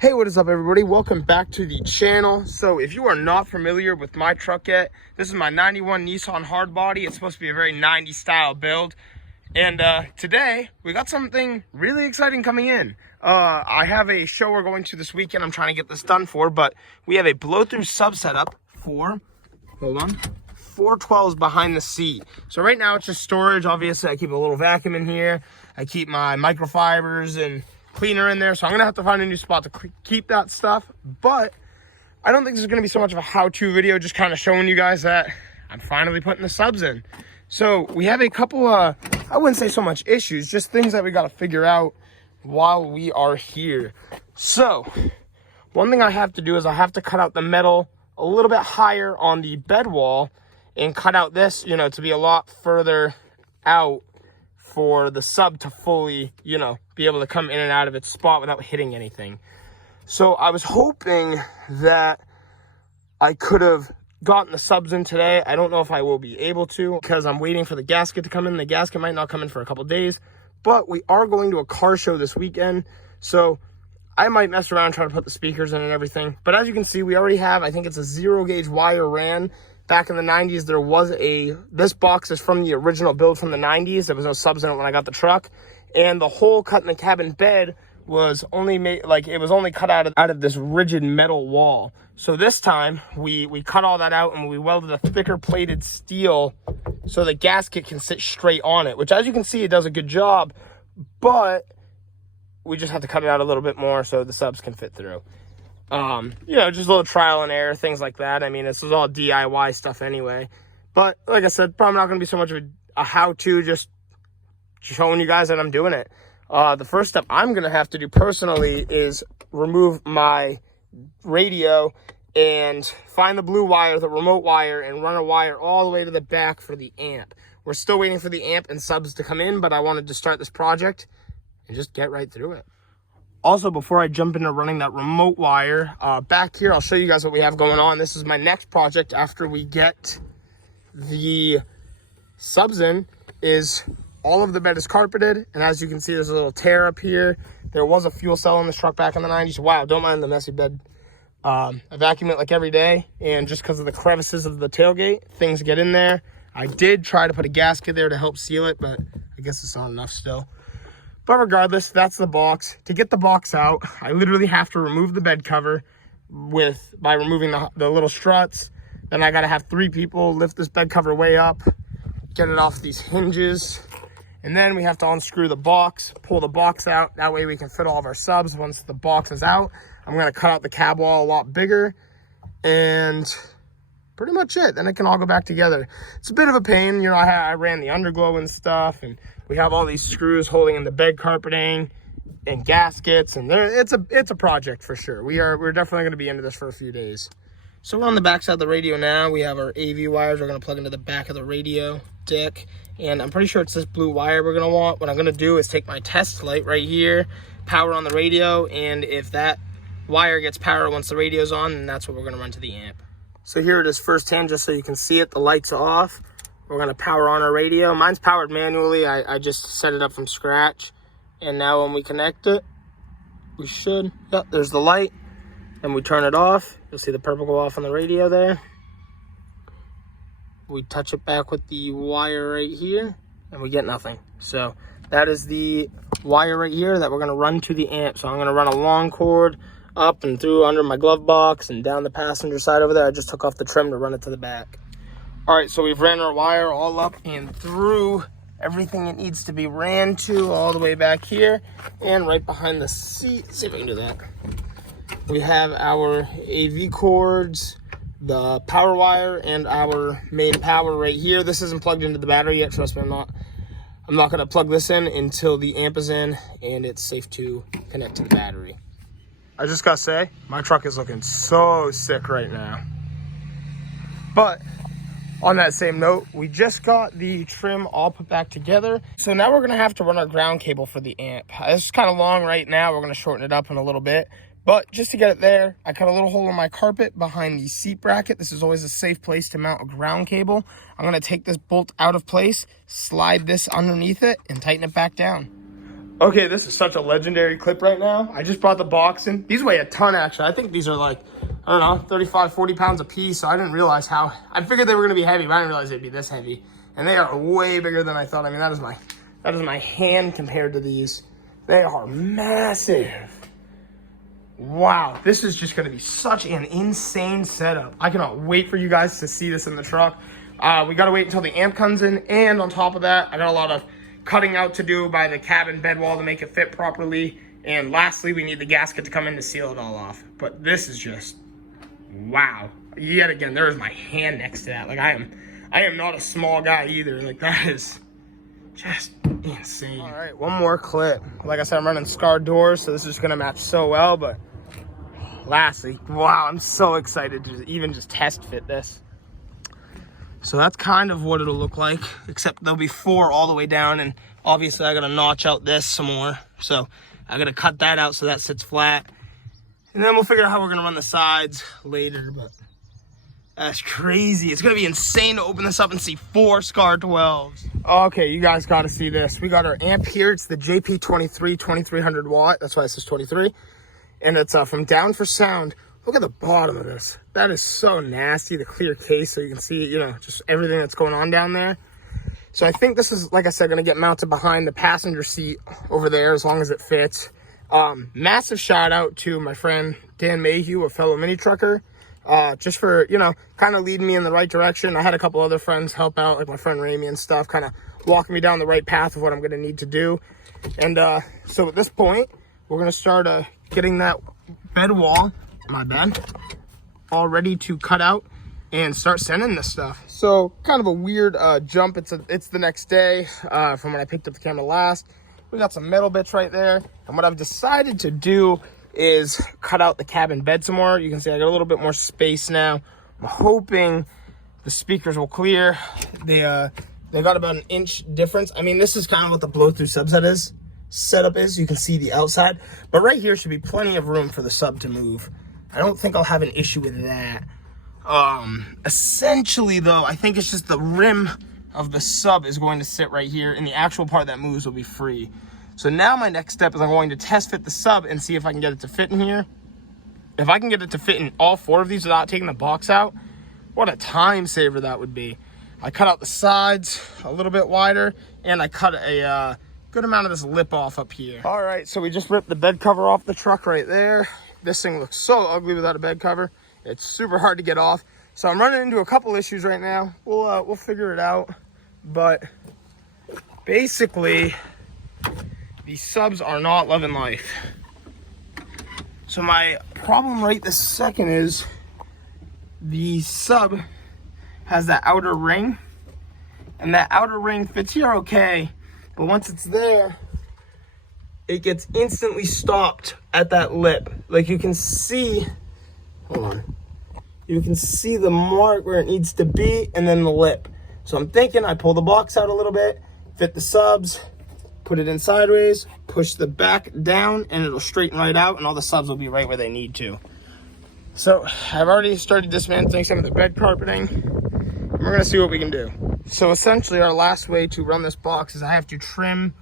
Hey, what is up everybody? Welcome back to the channel. So if you are not familiar with my truck yet, this is my 91 Nissan Hardbody. It's supposed to be a very 90s style build. And today we got something really exciting coming in. I have a show we're going to this weekend I'm trying to get this done for, but we have a blow-through sub setup for, hold on, 412's behind the seat. So right now it's just storage. Obviously I keep a little vacuum in here. I keep my microfibers and cleaner in there, so I'm gonna have to find a new spot to keep that stuff. But I don't think this is gonna be so much of a how-to video, just kind of showing you guys that I'm finally putting the subs in. So we have a couple I wouldn't say so much issues, just things that we got to figure out while we are here. So one thing I have to do is I have to cut out the metal a little bit higher on the bed wall and cut out this, to be a lot further out for the sub to fully, be able to come in and out of its spot without hitting anything. So I was hoping that I could have gotten the subs in today. I don't know if I will be able to because I'm waiting for the gasket to come in. The gasket might not come in for a couple days, but we are going to a car show this weekend. So I might mess around and try to put the speakers in and everything. But as you can see, we already have, I think it's a 0-gauge wire ran. Back in the 90s, there was this box is from the original build from the 90s. There was no subs in it when I got the truck. And the hole cut in the cabin bed was only made, it was only cut out of this rigid metal wall. So this time, we cut all that out and we welded a thicker plated steel so the gasket can sit straight on it. Which, as you can see, it does a good job. But we just have to cut it out a little bit more so the subs can fit through. Just a little trial and error, things like that. I mean, this is all DIY stuff anyway. But like I said, probably not going to be so much of a how-to, just showing you guys that I'm doing it. The first step I'm going to have to do personally is remove my radio and find the blue wire, the remote wire, and run a wire all the way to the back for the amp. We're still waiting for the amp and subs to come in, but I wanted to start this project and just get right through it. Also, before I jump into running that remote wire, back here, I'll show you guys what we have going on. This is my next project after we get the subs in, is all of the bed is carpeted. And as you can see, there's a little tear up here. There was a fuel cell in this truck back in the 90s. Wow, don't mind the messy bed. I vacuum it like every day. And just because of the crevices of the tailgate, things get in there. I did try to put a gasket there to help seal it, but I guess it's not enough still. But regardless, that's the box. To get the box out, I literally have to remove the bed cover by removing the little struts. Then I got to have 3 people lift this bed cover way up, get it off these hinges. And then we have to unscrew the box, pull the box out. That way we can fit all of our subs. Once the box is out, I'm going to cut out the cab wall a lot bigger. And pretty much it. Then it can all go back together. It's a bit of a pain. I ran the underglow and stuff, and we have all these screws holding in the bed carpeting and gaskets, and it's a project for sure. We're definitely going to be into this for a few days. So we're on the back side of the radio now. We have our AV wires we're going to plug into the back of the radio deck, and I'm pretty sure it's this blue wire we're going to want. What I'm going to do is take my test light right here, power on the radio, and if that wire gets power once the radio's on, then that's what we're going to run to the amp. So here it is firsthand, just so you can see it. The light's off. We're going to power on our radio. Mine's powered manually. I just set it up from scratch. And now when we connect it, we should, yep, there's the light. And we turn it off. You'll see the purple go off on the radio there. We touch it back with the wire right here, and we get nothing. So that is the wire right here that we're going to run to the amp. So I'm going to run a long cord up and through under my glove box and down the passenger side over there. I just took off the trim to run it to the back. All right, so we've ran our wire all up and through everything it needs to be ran to, all the way back here and right behind the seat. Let's see if I can do that. We have our AV cords, the power wire, and our main power right here. This isn't plugged into the battery yet. Trust me, I'm not going to plug this in until the amp is in and it's safe to connect to the battery. I just got to say, my truck is looking so sick right now. But on that same note, we just got the trim all put back together. So now we're going to have to run our ground cable for the amp. This is kind of long right now. We're going to shorten it up in a little bit. But just to get it there, I cut a little hole in my carpet behind the seat bracket. This is always a safe place to mount a ground cable. I'm going to take this bolt out of place, slide this underneath it, and tighten it back down. Okay, this is such a legendary clip right now. I just brought the box in. These weigh a ton, actually. I think these are like, I don't know, 35, 40 pounds a piece. So I didn't realize how, I figured they were gonna be heavy, but I didn't realize they'd be this heavy. And they are way bigger than I thought. I mean, that is my hand compared to these. They are massive. Wow, this is just gonna be such an insane setup. I cannot wait for you guys to see this in the truck. We gotta wait until the amp comes in, and on top of that, I got a lot of cutting out to do by the cabin bed wall to make it fit properly. And lastly, we need the gasket to come in to seal it all off. But this is just, wow. Yet again, there is my hand next to that. Like, I am not a small guy either. Like, that is just insane. All right, one more clip. Like I said, I'm running Skar doors, so this is gonna match so well. But lastly, wow, I'm so excited to even just test fit this. So that's kind of what it'll look like, except there'll be 4 all the way down, and obviously I gotta notch out this some more. So I gotta cut that out so that sits flat. And then we'll figure out how we're gonna run the sides later, but that's crazy. It's gonna be insane to open this up and see 4 Skar 12s. Okay, you guys gotta see this. We got our amp here. It's the JP23 2300 watt. That's why it says 23. And it's from Down for Sound. Look at the bottom of this. That is so nasty, the clear case, so you can see, you know, just everything that's going on down there. So I think this is, like I said, gonna get mounted behind the passenger seat over there as long as it fits. Massive shout out to my friend Dan Mayhew, a fellow mini trucker, just for, you know, kind of leading me in the right direction. I had a couple other friends help out, like my friend Ramy and stuff, kind of walking me down the right path of what I'm gonna need to do. And so at this point, we're gonna start getting that bed wall, my bed, all ready to cut out and start sending this stuff. So kind of a weird jump. It's the next day from when I picked up the camera last. We got some metal bits right there, and what I've decided to do is cut out the cabin bed some more. You can see I got a little bit more space now. I'm hoping the speakers will clear. They got about an inch difference. I mean, this is kind of what the blow through subset setup is. You can see the outside, but right here should be plenty of room for the sub to move. I don't think I'll have an issue with that. Essentially though, I think it's just the rim of the sub is going to sit right here, and the actual part that moves will be free. So now my next step is I'm going to test fit the sub and see if I can get it to fit in here. If I can get it to fit in all 4 of these without taking the box out, what a time saver that would be. I cut out the sides a little bit wider, and I cut a good amount of this lip off up here. All right, so we just ripped the bed cover off the truck right there. This thing looks so ugly without a bed cover. It's super hard to get off. So I'm running into a couple issues right now. We'll figure it out. But basically, these subs are not loving life. So my problem right this second is the sub has that outer ring, and that outer ring fits here okay, but once it's there, it gets instantly stopped at that lip. Like you can see, hold on, you can see the mark where it needs to be, and then the lip. So I'm thinking I pull the box out a little bit, fit the subs, put it in sideways, push the back down, and it'll straighten right out, and all the subs will be right where they need to. So I've already started dismantling some of the bed carpeting. We're gonna see what we can do. So essentially our last way to run this box is I have to trim,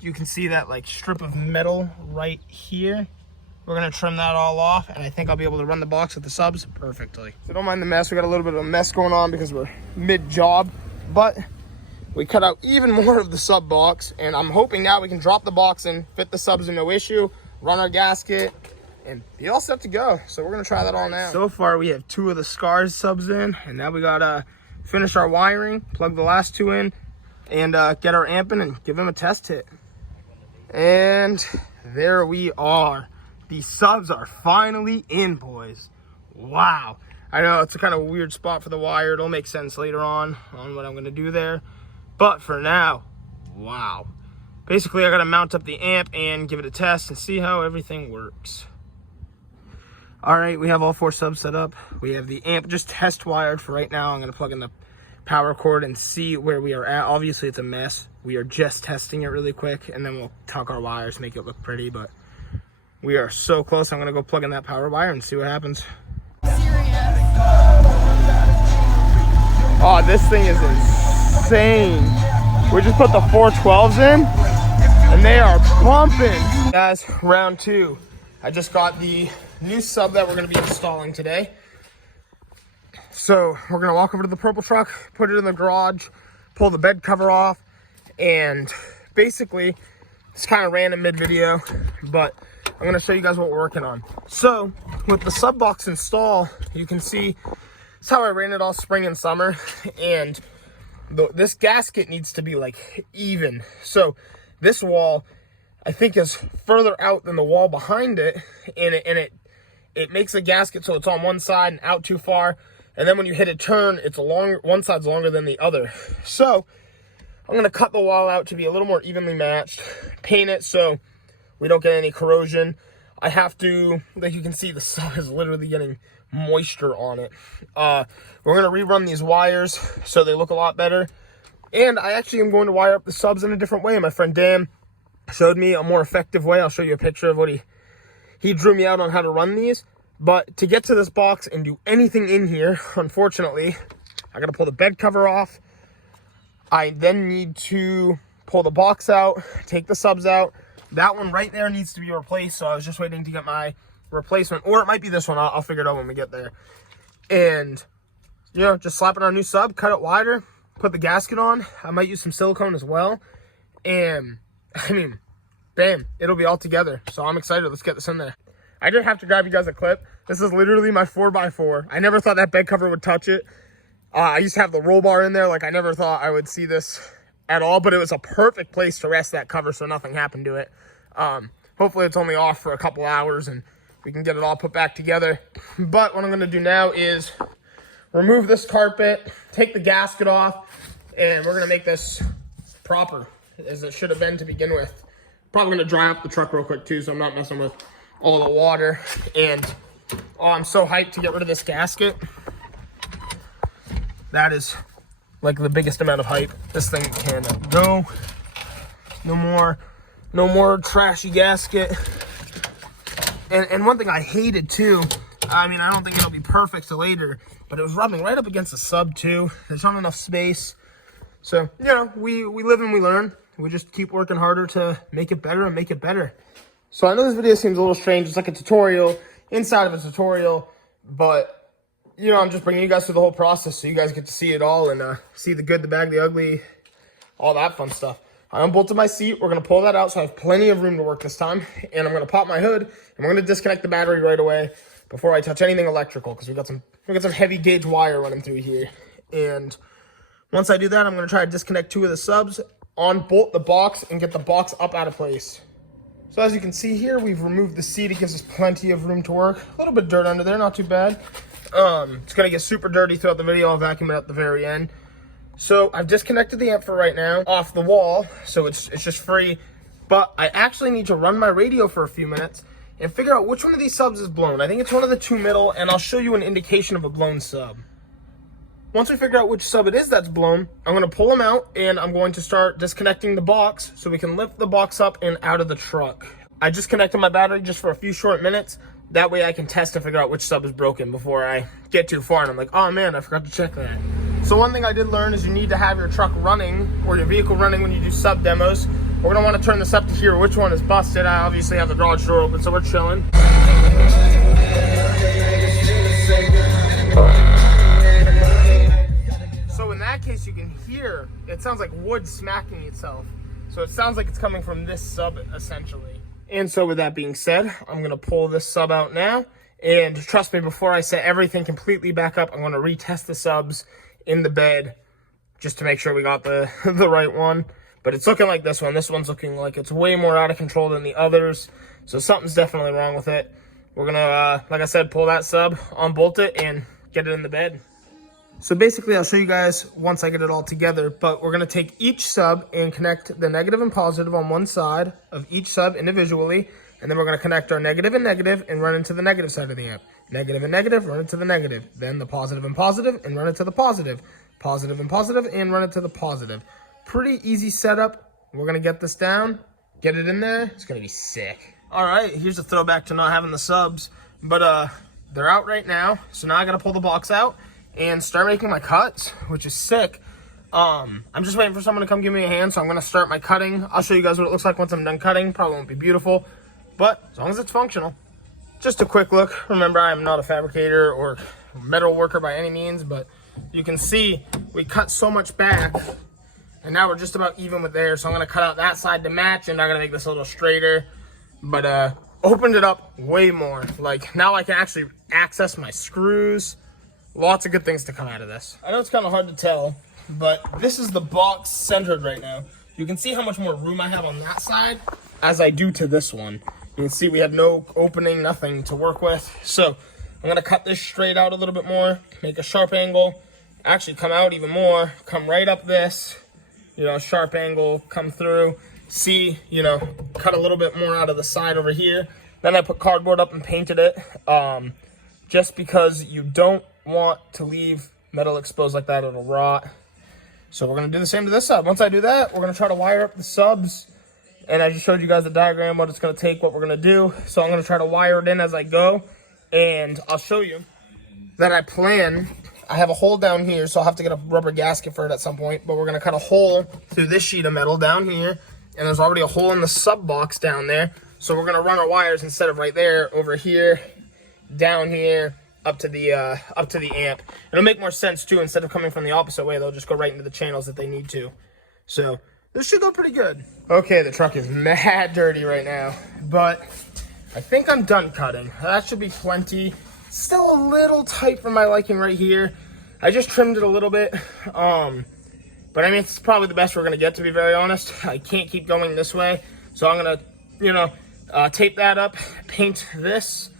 you can see that like strip of metal right here. We're gonna trim that all off, and I think I'll be able to run the box with the subs perfectly. So don't mind the mess. We got a little bit of a mess going on because we're mid-job, but we cut out even more of the sub box, and I'm hoping now we can drop the box in, fit the subs in no issue, run our gasket, and be all set to go. So we're gonna try that all now. So far we have 2 of the Skar subs in, and now we gotta finish our wiring, plug the last 2 in, and get our amp in and give them a test hit. And there we are. The subs are finally in, boys. Wow. I know it's a kind of weird spot for the wire. It'll make sense later on what I'm gonna do there. But for now, wow. Basically, I gotta mount up the amp and give it a test and see how everything works. All right, we have all 4 subs set up. We have the amp just test wired for right now. I'm gonna plug in the power cord and see where we are at. Obviously, it's a mess. We are just testing it really quick, and then we'll tuck our wires, make it look pretty, but we are so close. I'm gonna go plug in that power wire and see what happens. Oh, this thing is insane. We just put the 4 12's in. and they are pumping. Guys, round two. I just got the new sub that we're gonna be installing today. So we're gonna walk over to the purple truck, put it in the garage, pull the bed cover off, and basically, it's kind of random mid-video, but I'm gonna show you guys what we're working on. So with the sub box install, you can see it's how I ran it all spring and summer, and this gasket needs to be like even. So this wall, I think, is further out than the wall behind it, and it makes the gasket so it's on one side and out too far. And then when you hit a turn, it's one side's longer than the other. So I'm gonna cut the wall out to be a little more evenly matched, paint it so we don't get any corrosion. I have to, like you can see, the sub is literally getting moisture on it. We're gonna rerun these wires so they look a lot better. And I actually am going to wire up the subs in a different way. My friend Dan showed me a more effective way. I'll show you a picture of what he drew me out on how to run these. But to get to this box and do anything in here, unfortunately, I gotta pull the bed cover off. I then need to pull the box out, take the subs out. That one right there needs to be replaced, so I was just waiting to get my replacement. Or it might be this one. I'll figure it out when we get there. And, you know, just slap in our new sub, cut it wider, put the gasket on. I might use some silicone as well. And, I mean, bam, it'll be all together. So I'm excited. Let's get this in there. I did have to grab you guys a clip. This is literally my 4x4. I never thought that bed cover would touch it. I used to have the roll bar in there. Like, I never thought I would see this at all, but it was a perfect place to rest that cover so nothing happened to it. Hopefully it's only off for a couple hours and we can get it all put back together. But what I'm gonna do now is remove this carpet, take the gasket off, and we're gonna make this proper as it should have been to begin with. Probably gonna dry up the truck real quick too, so I'm not messing with all the water. And oh, I'm so hyped to get rid of this gasket. That is like the biggest amount of hype. This thing can go. No more trashy gasket. And one thing I hated too, I mean, I don't think it'll be perfect till later, but it was rubbing right up against the sub too. There's not enough space. So, you know, we live and we learn. We just keep working harder to make it better and make it better. So I know this video seems a little strange. It's like a tutorial inside of a tutorial, but, you know, I'm just bringing you guys through the whole process so you guys get to see it all and see the good, the bad, the ugly, all that fun stuff. I unbolted my seat. We're going to pull that out so I have plenty of room to work this time. And I'm going to pop my hood, and we're going to disconnect the battery right away before I touch anything electrical, because we got some heavy gauge wire running through here. And once I do that, I'm going to try to disconnect 2 of the subs, unbolt the box, and get the box up out of place. So as you can see here, we've removed the seat. It gives us plenty of room to work. A little bit of dirt under there, not too bad. It's going to get super dirty throughout the video. I'll vacuum it at the very end. So I've disconnected the amp for right now off the wall, so it's just free. But I actually need to run my radio for a few minutes and figure out which one of these subs is blown. I think it's one of the 2 middle, and I'll show you an indication of a blown sub. Once we figure out which sub it is that's blown, I'm going to pull them out, and I'm going to start disconnecting the box so we can lift the box up and out of the truck. I just connected my battery just for a few short minutes. That way I can test and figure out which sub is broken before I get too far and I'm like, oh man, I forgot to check that. So one thing I did learn is you need to have your truck running or your vehicle running when you do sub demos. We're gonna want to turn this up to hear which one is busted. I obviously have the garage door open, so we're chilling. So in that case, you can hear, it sounds like wood smacking itself. So it sounds like it's coming from this sub essentially. And so with that being said, I'm going to pull this sub out now. And trust me, before I set everything completely back up, I'm going to retest the subs in the bed just to make sure we got the right one. But it's looking like this one. This one's looking like it's way more out of control than the others. So something's definitely wrong with it. We're going to, like I said, pull that sub, unbolt it, and get it in the bed. So basically, I'll show you guys once I get it all together, but we're going to take each sub and connect the negative and positive on one side of each sub individually, and then we're going to connect our negative and run into the negative side of the amp. Negative and negative, run into the negative. Then the positive and run it to the positive. Positive and run it to the positive. Pretty easy setup. We're going to get this down, get it in there. It's going to be sick. All right, here's a throwback to not having the subs, but they're out right now. So now I got to pull the box out and start making my cuts, which is sick. I'm just waiting for someone to come give me a hand, so I'm gonna start my cutting. I'll show you guys what it looks like once I'm done cutting. Probably won't be beautiful, but as long as it's functional. Just a quick look. Remember, I am not a fabricator or metal worker by any means, but you can see we cut so much back, and now we're just about even with there. So I'm gonna cut out that side to match, and I'm gonna make this a little straighter. But opened it up way more. Like, now I can actually access my screws. Lots of good things to come out of this. I know it's kind of hard to tell, but this is the box centered right now. You can see how much more room I have on that side as I do to this one. You can see we had no opening, nothing to work with. So I'm gonna cut this straight out a little bit more, make a sharp angle, actually come out even more, come right up this, you know, sharp angle, come through, see, you know, cut a little bit more out of the side over here. Then I put cardboard up and painted it, just because you don't want to leave metal exposed like that, it'll rot. So we're gonna do the same to this side. Once I do that, we're gonna try to wire up the subs. And I just showed you guys the diagram, what it's gonna take, what we're gonna do. So I'm gonna try to wire it in as I go. And I'll show you that I have a hole down here, so I'll have to get a rubber gasket for it at some point. But we're gonna cut a hole through this sheet of metal down here. And there's already a hole in the sub box down there. So we're gonna run our wires instead of right there, over here, down here, up to the amp. It'll make more sense too. Instead of coming from the opposite way, they'll just go right into the channels that they need to. So this should go pretty good. Okay, the truck is mad dirty right now, but I think I'm done cutting. That should be plenty. Still a little tight for my liking right here. I just trimmed it a little bit. But I mean, it's probably the best we're gonna get, to be very honest. I can't keep going this way. So I'm gonna, you know, tape that up, paint this.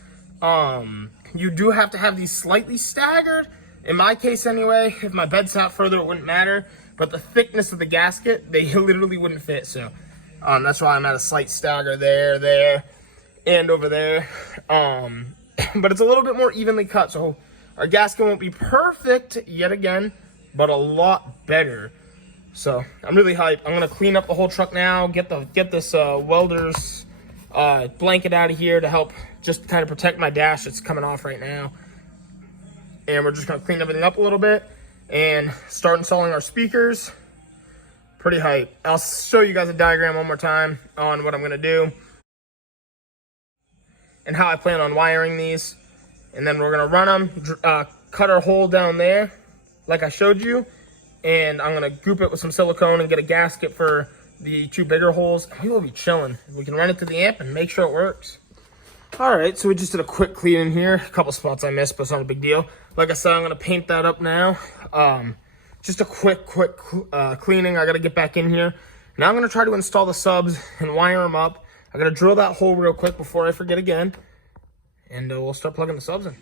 You do have to have these slightly staggered. In my case anyway, if my bed sat further, it wouldn't matter. But the thickness of the gasket, they literally wouldn't fit. So that's why I'm at a slight stagger there, and over there. But it's a little bit more evenly cut. So our gasket won't be perfect yet again, but a lot better. So I'm really hyped. I'm gonna clean up the whole truck now, get this welder's blanket out of here to help just kind of protect my dash that's coming off right now. And we're just gonna clean everything up a little bit and start installing our speakers. Pretty hype. I'll show you guys a diagram one more time on what I'm gonna do and how I plan on wiring these. And then we're gonna run them, cut our hole down there like I showed you, and I'm gonna goop it with some silicone and get a gasket for the two bigger holes. We will be chilling. We can run it to the amp and make sure it works. All right, so we just did a quick clean in here. A couple spots I missed, but it's not a big deal. Like I said, I'm gonna paint that up now. Just a quick cleaning. I gotta get back in here. Now I'm gonna try to install the subs and wire them up. I gotta drill that hole real quick before I forget again. And we'll start plugging the subs in.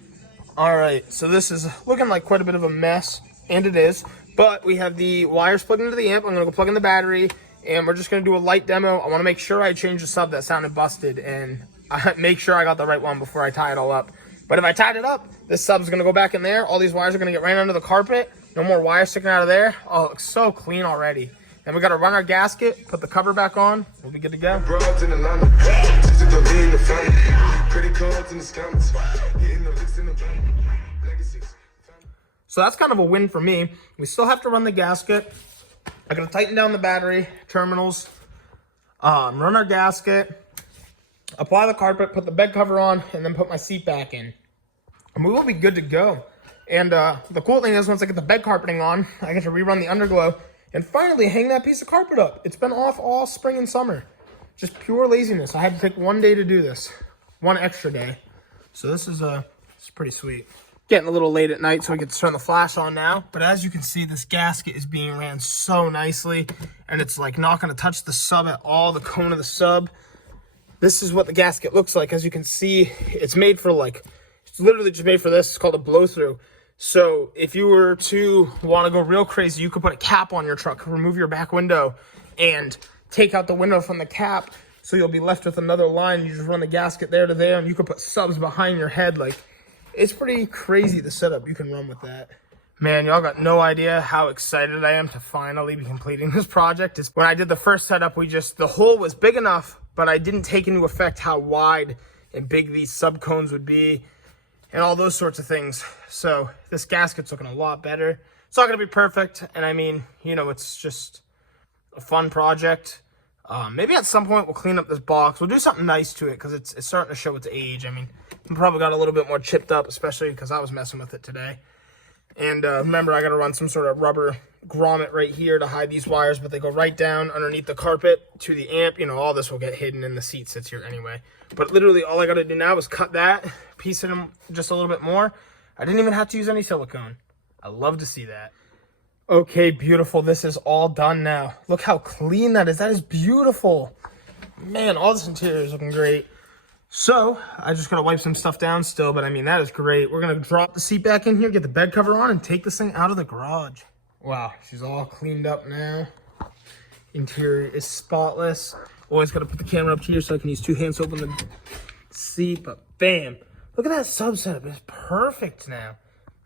All right, so this is looking like quite a bit of a mess, and it is. But we have the wires plugged into the amp. I'm gonna go plug in the battery, and we're just gonna do a light demo. I wanna make sure I change the sub that sounded busted, and I make sure I got the right one before I tie it all up. But if I tied it up, this sub's gonna go back in there. All these wires are gonna get right under the carpet. No more wires sticking out of there. Oh, it looks so clean already. Then we gotta run our gasket, put the cover back on. We'll be good to go. So that's kind of a win for me. We still have to run the gasket. I'm gonna tighten down the battery terminals, run our gasket, apply the carpet, put the bed cover on, and then put my seat back in. And we will be good to go. And the cool thing is, once I get the bed carpeting on, I get to rerun the underglow and finally hang that piece of carpet up. It's been off all spring and summer. Just pure laziness. I had to take one day to do this. One extra day. So this is pretty sweet. Getting a little late at night, so we get to turn the flash on now. But as you can see, this gasket is being ran so nicely, and it's like not gonna touch the sub at all, the cone of the sub. This is what the gasket looks like. As you can see, it's made for it's literally just made for this. It's called a blow through. So if you were to want to go real crazy, you could put a cap on your truck, remove your back window, and take out the window from the cap. So you'll be left with another line. You just run the gasket there to there, and you could put subs behind your head. Like, it's pretty crazy the setup you can run with that. Man, y'all got no idea how excited I am to finally be completing this project. When I did the first setup, the hole was big enough, but I didn't take into effect how wide and big these sub cones would be and all those sorts of things. So this gasket's looking a lot better. It's not going to be perfect. And I mean, you know, it's just a fun project. Maybe at some point we'll clean up this box. We'll do something nice to it because it's starting to show its age. I mean, it probably got a little bit more chipped up, especially because I was messing with it today. And remember, I got to run some sort of rubber grommet right here to hide these wires, but they go right down underneath the carpet to the amp. You know, all this will get hidden and the seat sits here anyway. But literally all I got to do now is cut that, piece it in just a little bit more. I didn't even have to use any silicone. I love to see that. Okay, beautiful. This is all done now. Look how clean that is. That is beautiful. Man, all this interior is looking great. So, I just gotta wipe some stuff down still, but I mean, that is great. We're gonna drop the seat back in here, get the bed cover on, and take this thing out of the garage. Wow, she's all cleaned up now. Interior is spotless. Always gotta put the camera up here so I can use two hands to open the seat, but bam. Look at that sub setup. It's perfect now.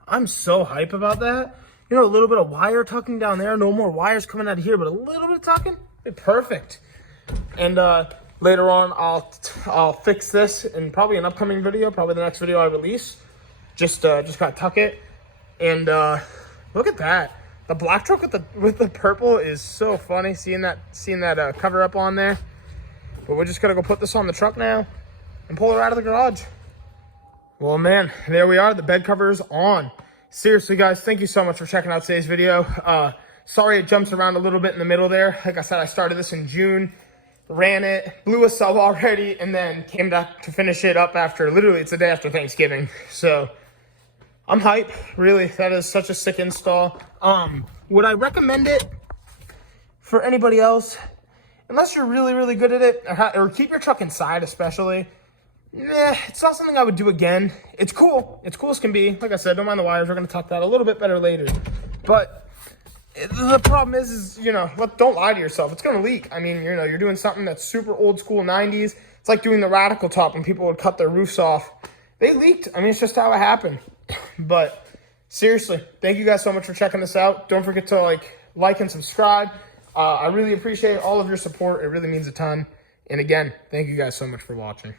I'm so hype about that. You know, a little bit of wire tucking down there. No more wires coming out of here, but a little bit of tucking. It's perfect. And later on, I'll fix this in probably an upcoming video, probably the next video I release. Just gotta tuck it. And look at that. The black truck with the purple is so funny. Seeing that cover up on there. But we're just gonna go put this on the truck now and pull her out of the garage. Well, man, there we are. The bed cover is on. Seriously, guys, thank you so much for checking out today's video. Sorry it jumps around a little bit in the middle there. Like I said, I started this in June, ran it, blew a sub already, and then came back to finish it up after, literally, it's the day after Thanksgiving. So, I'm hype. Really, that is such a sick install. Would I recommend it for anybody else? Unless you're really, really good at it, or keep your truck inside especially. Nah, it's not something I would do again. It's cool. It's cool as can be. Like I said, don't mind the wires. We're going to tuck that a little bit better later. But the problem is, you know, don't lie to yourself. It's going to leak. I mean, you know, you're doing something that's super old school 90s. It's like doing the radical top when people would cut their roofs off. They leaked. I mean, it's just how it happened. But seriously, thank you guys so much for checking this out. Don't forget to like and subscribe. I really appreciate all of your support. It really means a ton. And again, thank you guys so much for watching.